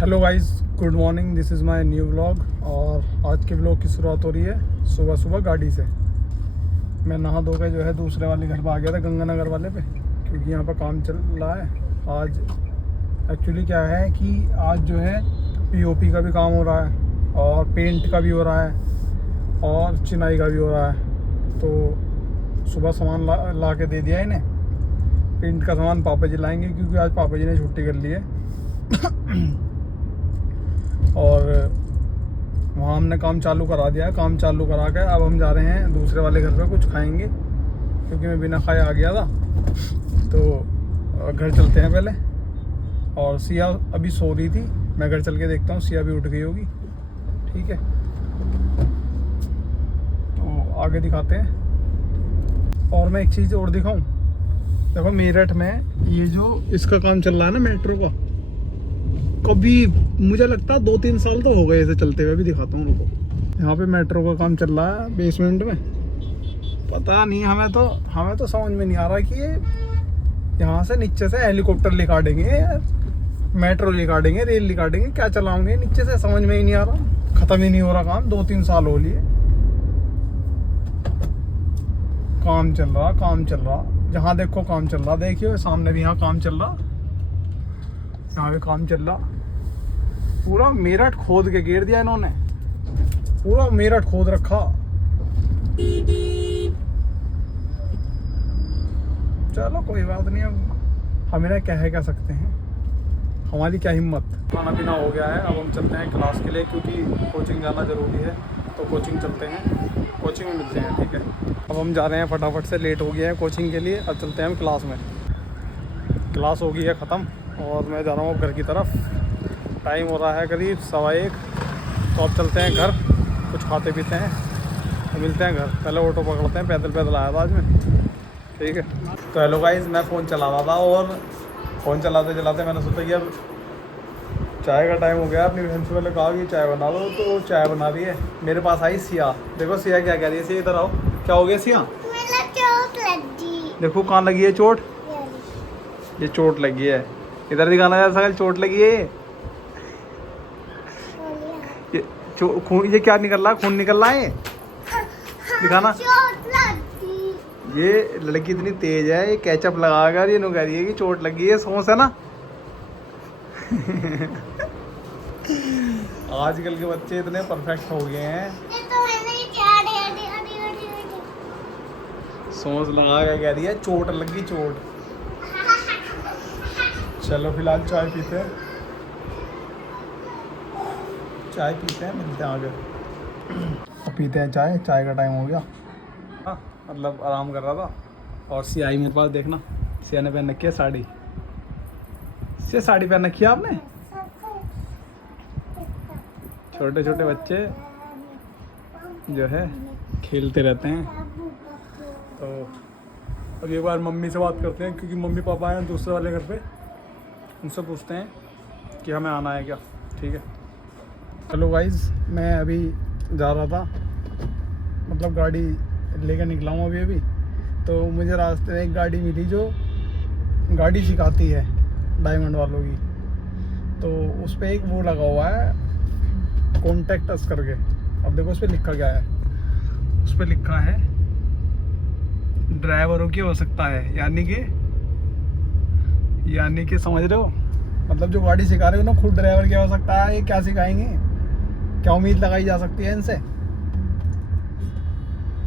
Hello guys, good morning. This is my new vlog. और आज के व्लॉग की शुरुआत हो रही है सुबह सुबह गाड़ी से। मैं नहा धो के जो है दूसरे वाले घर पर आ गया था, गंगानगर वाले पे, क्योंकि यहाँ पर काम चल रहा है। आज एक्चुअली क्या है कि आज जो है पीओपी का भी काम हो रहा है और पेंट का भी हो रहा है और चिनाई का भी हो रहा है। तो सुबह सामान ला के दे दिया इन्हें। पेंट का सामान पापा जी लाएंगे, क्योंकि आज पापा जी ने छुट्टी कर ली है। और वहाँ हमने काम चालू करा दिया है। काम चालू करा के अब हम जा रहे हैं दूसरे वाले घर पे, कुछ खाएंगे, क्योंकि मैं बिना खाए आ गया था। तो घर चलते हैं पहले। और सिया अभी सो रही थी, मैं घर चल के देखता हूँ, सिया भी उठ गई होगी। ठीक है, तो आगे दिखाते हैं। और मैं एक चीज़ और दिखाऊँ, देखो मेरठ में ये जो इसका काम चल रहा है ना, मेट्रो का, कभी मुझे लगता है 2-3 साल तो हो गए इसे चलते हुए। भी दिखाता हूँ उनको। यहाँ पे मेट्रो का काम चल रहा है बेसमेंट में। पता नहीं, हमें तो समझ में नहीं आ रहा कि ये यहाँ से नीचे से हेलीकॉप्टर निकालेंगे, मेट्रो निकालेंगे, रेल निकालेंगे, क्या चलाएंगे नीचे से, समझ में ही नहीं आ रहा। ख़त्म ही नहीं हो रहा काम, 2-3 साल हो लिए। काम चल रहा, जहाँ देखो काम चल रहा। देखिए सामने भी यहाँ काम चल रहा, यहाँ पे काम चल रहा। पूरा मेरठ खोद के घेर दिया इन्होंने, पूरा मेरठ खोद रखा। चलो कोई बात नहीं, अब हम इन्हें कह सकते हैं, हमारी क्या हिम्मत। खाना पीना हो गया है, अब हम चलते हैं क्लास के लिए, क्योंकि कोचिंग जाना ज़रूरी है। तो कोचिंग चलते हैं, कोचिंग में मिलते हैं। ठीक है, अब हम जा रहे हैं फटाफट से, लेट हो गया है कोचिंग के लिए। अब चलते हैं हम क्लास में। क्लास हो गई है ख़त्म और मैं जा रहा हूँ घर की तरफ। टाइम हो रहा है करीब 1:15। तो अब चलते हैं घर, कुछ खाते पीते हैं तो मिलते हैं घर। पहले ऑटो पकड़ते हैं, पैदल आया था आज मैं। ठीक है, तो हेलो गाइस, मैं फ़ोन चला रहा था और फ़ोन चलाते चलाते मैंने सोचा कि अब चाय का टाइम हो गया। अपनी बहन से मैंने कहा कि चाय बना दो, तो चाय बना रही है। मेरे पास आई सिया। देखो सिया क्या कह रही है। सिया इधर आओ, क्या हो गया सिया? चोट लगी। देखो कहाँ लगी है चोट, ये चोट लगी है। इधर दिखाना यार, सकल चोट लगी है। ये खून, ये क्या निकल रहा है? खून निकल रहा है, दिखाना। चोट लगी। ये लड़की इतनी तेज है, ये केचप लगा कर ये नु कह रही है कि चोट लगी है। सॉस है ना। आजकल के बच्चे इतने परफेक्ट हो गए हैं, ये तो मैंने चार हड्डी सॉस लगा के कह रही है चोट लगी, चोट। चलो फिलहाल चाय पीते हैं, मिलते हैं आगे। अब पीते हैं चाय, चाय का टाइम हो गया। हाँ, मतलब आराम कर रहा था। और सिया आई मेरे पास, देखना सिया ने पहन रखी है साड़ी। सिया साड़ी पहन रखी है आपने। छोटे छोटे बच्चे जो है खेलते रहते हैं। तो अब एक बार मम्मी से बात करते हैं, क्योंकि मम्मी पापा हैं दूसरे वाले घर पे, उनसे पूछते हैं कि हमें आना है क्या। ठीक है, हेलो गाइस, मैं अभी जा रहा था, मतलब गाड़ी लेकर निकला हूँ अभी। तो मुझे रास्ते में एक गाड़ी मिली जो गाड़ी सिखाती है डायमंड वालों की। तो उस पर एक वो लगा हुआ है, कॉन्टेक्ट अस करके। अब देखो उस पर लिखा क्या है। उस पर लिखा है ड्राइवरों की हो सकता है, यानी कि समझ रहे हो, मतलब जो गाड़ी सिखा रहे हो ना, खुद ड्राइवर क्या हो सकता है। ये क्या सिखाएंगे, क्या उम्मीद लगाई जा सकती है इनसे?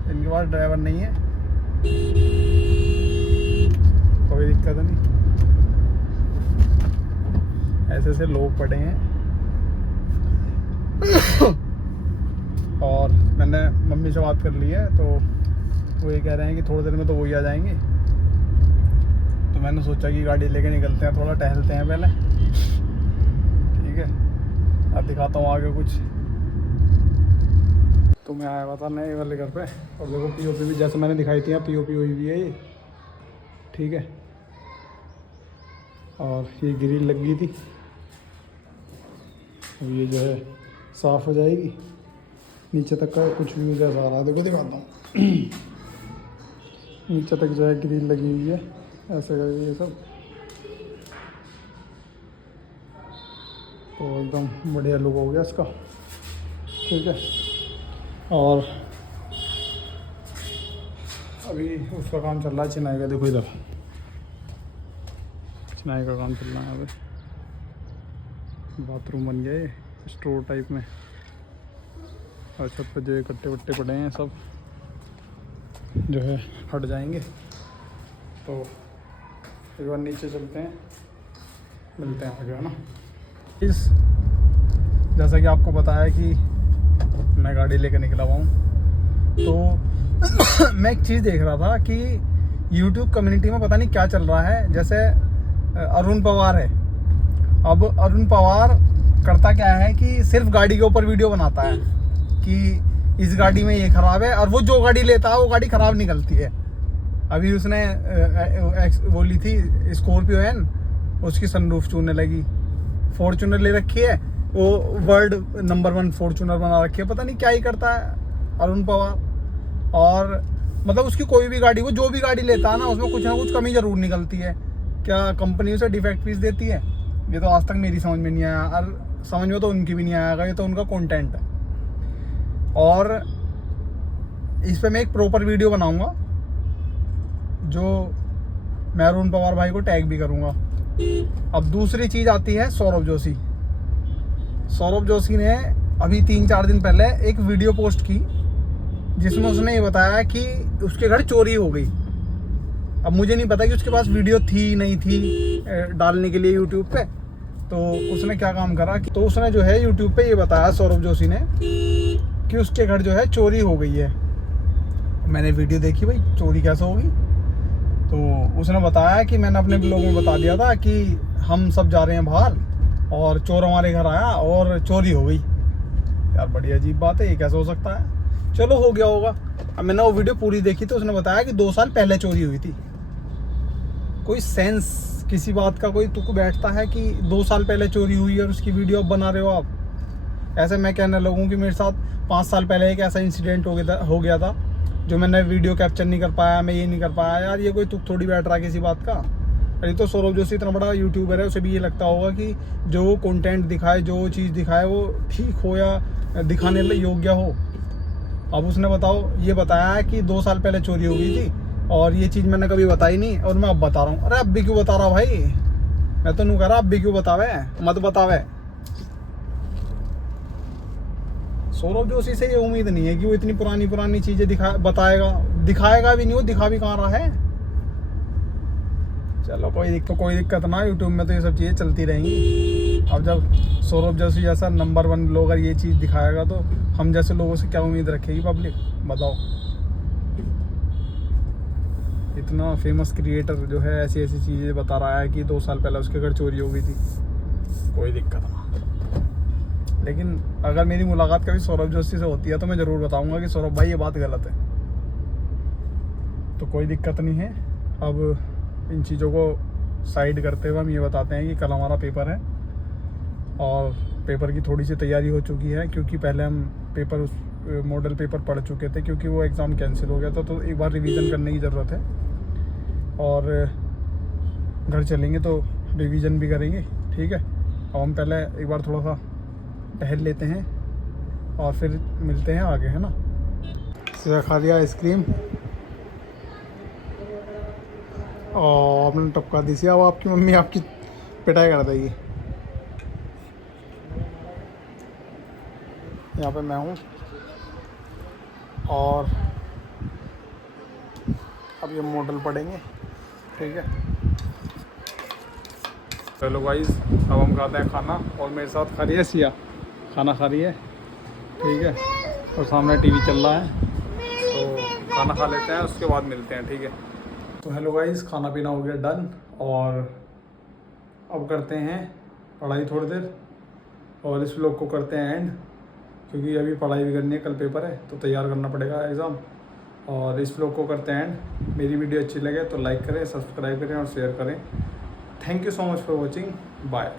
इनके पास ड्राइवर नहीं है, कोई दिक्कत नहीं। ऐसे लोग पड़े हैं। और मैंने मम्मी से बात कर ली है, तो वो ये कह रहे हैं कि थोड़ी देर में तो वो ही आ जाएंगे। तो मैंने सोचा कि गाड़ी लेके निकलते हैं, थोड़ा टहलते हैं पहले। ठीक है, अब दिखाता हूँ आगे कुछ। तो मैं आया हुआ था नए वाले घर पे, और देखो पीओपी भी जैसे मैंने दिखाई थी, पीओपी हुई भी है ये। ठीक है, और ये ग्रिल लग गई थी, अब ये जो है साफ़ हो जाएगी। नीचे तक का कुछ भी जैसा आ रहा है, देखो दिखाता हूँ। नीचे तक जो है ग्रिल लगी हुई है, ऐसे करके ये सब। तो एकदम बढ़िया लुक हो गया इसका, ठीक है। और अभी उसका काम चल रहा है चिनाई का, देखो इधर चिनाई का काम चल रहा है। अभी बाथरूम बन गया है स्टोर टाइप में, और छत पर जो कट्टे वट्टे पड़े हैं सब जो है हट जाएंगे। तो एक बार नीचे चलते हैं, मिलते हैं आगे, है ना। जैसा कि आपको पता है कि मैं गाड़ी लेकर निकला हुआ हूँ, तो मैं एक चीज़ देख रहा था कि YouTube कम्युनिटी में पता नहीं क्या चल रहा है। जैसे अरुण पवार है, अब अरुण पवार करता क्या है कि सिर्फ गाड़ी के ऊपर वीडियो बनाता है कि इस गाड़ी में ये ख़राब है, और वो जो गाड़ी लेता है वो गाड़ी ख़राब निकलती है। अभी उसने वो ली थी स्कॉर्पियो एन, उसकी सनरूफ चूरने लगी। फॉर्चूनर ले रखी है, वो वर्ल्ड नंबर 1 फॉर्चूनर बना रखी है। पता नहीं क्या ही करता है अरुण पवार। और मतलब उसकी कोई भी गाड़ी, वो जो भी गाड़ी लेता है ना, उसमें कुछ ना कुछ कमी ज़रूर निकलती है। क्या कंपनी उसे डिफेक्ट पीस देती है, ये तो आज तक मेरी समझ में नहीं आया, और समझ में तो उनकी भी नहीं आएगा, ये तो उनका कंटेंट है। और इस पर मैं एक प्रॉपर वीडियो बनाऊंगा, जो मैं अरुण पवार भाई को टैग भी करूंगा। अब दूसरी चीज़ आती है सौरभ जोशी। सौरभ जोशी ने अभी 3-4 दिन पहले एक वीडियो पोस्ट की, जिसमें उसने ये बताया कि उसके घर चोरी हो गई। अब मुझे नहीं पता कि उसके पास वीडियो थी नहीं थी डालने के लिए यूट्यूब पे। तो उसने क्या काम करा कि, तो उसने जो है यूट्यूब पे ये बताया सौरभ जोशी ने कि उसके घर जो है चोरी हो गई है। मैंने वीडियो देखी, भाई चोरी कैसे होगी। तो उसने बताया कि मैंने अपने ब्लॉग में बता दिया था कि हम सब जा रहे हैं बाहर और चोर हमारे घर आया और चोरी हो गई। यार बड़ी अजीब बात है, ये कैसे हो सकता है। चलो हो गया होगा। अब मैंने वो वीडियो पूरी देखी तो उसने बताया कि 2 साल पहले चोरी हुई थी। कोई सेंस किसी बात का कोई तुक बैठता है कि 2 साल पहले चोरी हुई और उसकी वीडियो अब बना रहे हो आप। ऐसे मैं कहने लगूँ कि मेरे साथ 5 साल पहले एक ऐसा इंसिडेंट हो गया था जो मैंने वीडियो कैप्चर नहीं कर पाया, मैं ये नहीं कर पाया। यार ये कोई तुक थोड़ी बैठ रहा है किसी बात का। अरे तो सौरभ जोशी इतना बड़ा यूट्यूबर है, उसे भी ये लगता होगा कि जो कंटेंट दिखाए, जो चीज़ दिखाए वो ठीक हो या दिखाने योग्य हो। अब उसने ये बताया है कि 2 साल पहले चोरी हो गई थी, और ये चीज़ मैंने कभी बताई नहीं, और मैं अब बता रहा हूँ। अरे अब भी क्यों बता रहा भाई, मैं तो नहीं कह रहा अब भी क्यों बतावे, मत बतावे। सौरभ जोशी से ये उम्मीद नहीं है कि वो इतनी पुरानी चीज़ें दिखाएगा भी नहीं, वो दिखा भी कहाँ रहा है। चलो कोई दिक्कत ना, यूट्यूब में तो ये सब चीज़ें चलती रहेंगी। अब जब सौरभ जोशी जैसा नंबर 1 ब्लॉगर ये चीज़ दिखाएगा तो हम जैसे लोगों से क्या उम्मीद रखेगी पब्लिक, बताओ। इतना फेमस क्रिएटर जो है ऐसी चीज़ें बता रहा है कि 2 साल पहले उसके घर चोरी हो गई थी। कोई दिक्कत ना। लेकिन अगर मेरी मुलाकात कभी सौरभ जोशी से होती है तो मैं ज़रूर बताऊंगा कि सौरभ भाई ये बात गलत है। तो कोई दिक्कत नहीं है। अब इन चीज़ों को साइड करते हुए हम ये बताते हैं कि कल हमारा पेपर है, और पेपर की थोड़ी सी तैयारी हो चुकी है, क्योंकि पहले हम मॉडल पेपर पढ़ चुके थे, क्योंकि वो एग्ज़ाम कैंसिल हो गया था। तो एक बार रिवीजन करने की ज़रूरत है, और घर चलेंगे तो रिवीजन भी करेंगे, ठीक है। अब हम पहले एक बार थोड़ा सा टहल लेते हैं और फिर मिलते हैं आगे, है ना। सीधा खा लिया आइसक्रीम और आपने टपका दी सी। अब आपकी मम्मी आपकी पिटाई कर देगी। यहाँ पे मैं हूँ, और अब ये मॉडल पढ़ेंगे, ठीक है। चलो गाइस, अब हम खाते हैं खाना, और मेरे साथ खा रही है सिया, खाना खा रही है, ठीक है। और सामने टीवी चल रहा है, तो खाना खा लेते हैं, उसके बाद मिलते हैं, ठीक है। तो हेलो गाइस, खाना पीना हो गया डन, और अब करते हैं पढ़ाई थोड़ी देर, और इस व्लॉग को करते हैं एंड, क्योंकि अभी पढ़ाई भी करनी है, कल पेपर है तो तैयार करना पड़ेगा एग्ज़ाम। और इस व्लॉग को करते हैं एंड। मेरी वीडियो अच्छी लगे तो लाइक करें, सब्सक्राइब करें और शेयर करें। Thank you so much for watching, bye.